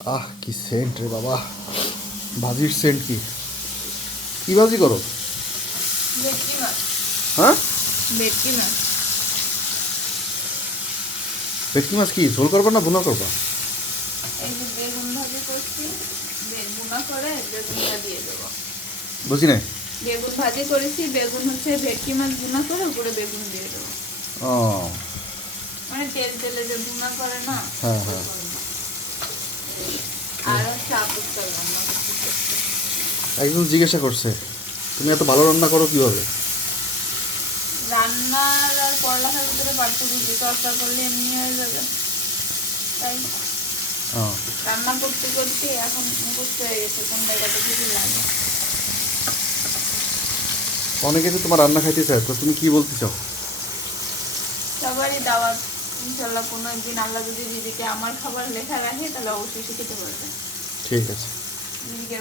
আহ কি সেন্ট রে বাবা, ভাজির সেন্ট। কি কি ভাজি করো? ভেটকি মাছ। হ্যাঁ, ভেটকি মাছ। ভেটকি মাছ কি ঝোল করবা না ভুনা করবা? এই যে বেগুন ভাজি করছি, বেগুনা করে বেগুনটা দিয়ে দেবো। বুঝি নাই। বেগুন ভাজি করেছি, বেগুন হচ্ছে ভেটকি মাছ ভুনা করে উপরে বেগুন দিয়ে দেবো। ও মানে তেল তেলে যে ভুনা করে না। হ্যাঁ হ্যাঁ। আর হচ্ছে আপুর তল রান্না করতেছে। একজন জিজ্ঞাসা করছে তুমি এত ভালো রান্না করো কিভাবে? রান্নার আর পড়ালেখার ভিতরে পার্থক্য কি? চর্চা করলে এমনি হয়ে যাবে, তাই ও, রান্না করতে করতে এখন মুখস্থ হয়ে গেছে কোন জায়গাতে কিছু লাগে। অনেকে তো তোমার রান্না খাইতে চায়, তো তুমি কি বলতে চাও? সবারই দাওয়াত। ইনশাল্লাহ কোনো একদিন আল্লাহ যদি দিদিকে আমার খাবার লেখা রাখে তাহলে অবশ্যই শিখতে পারবে। ঠিক আছে। দিদিকে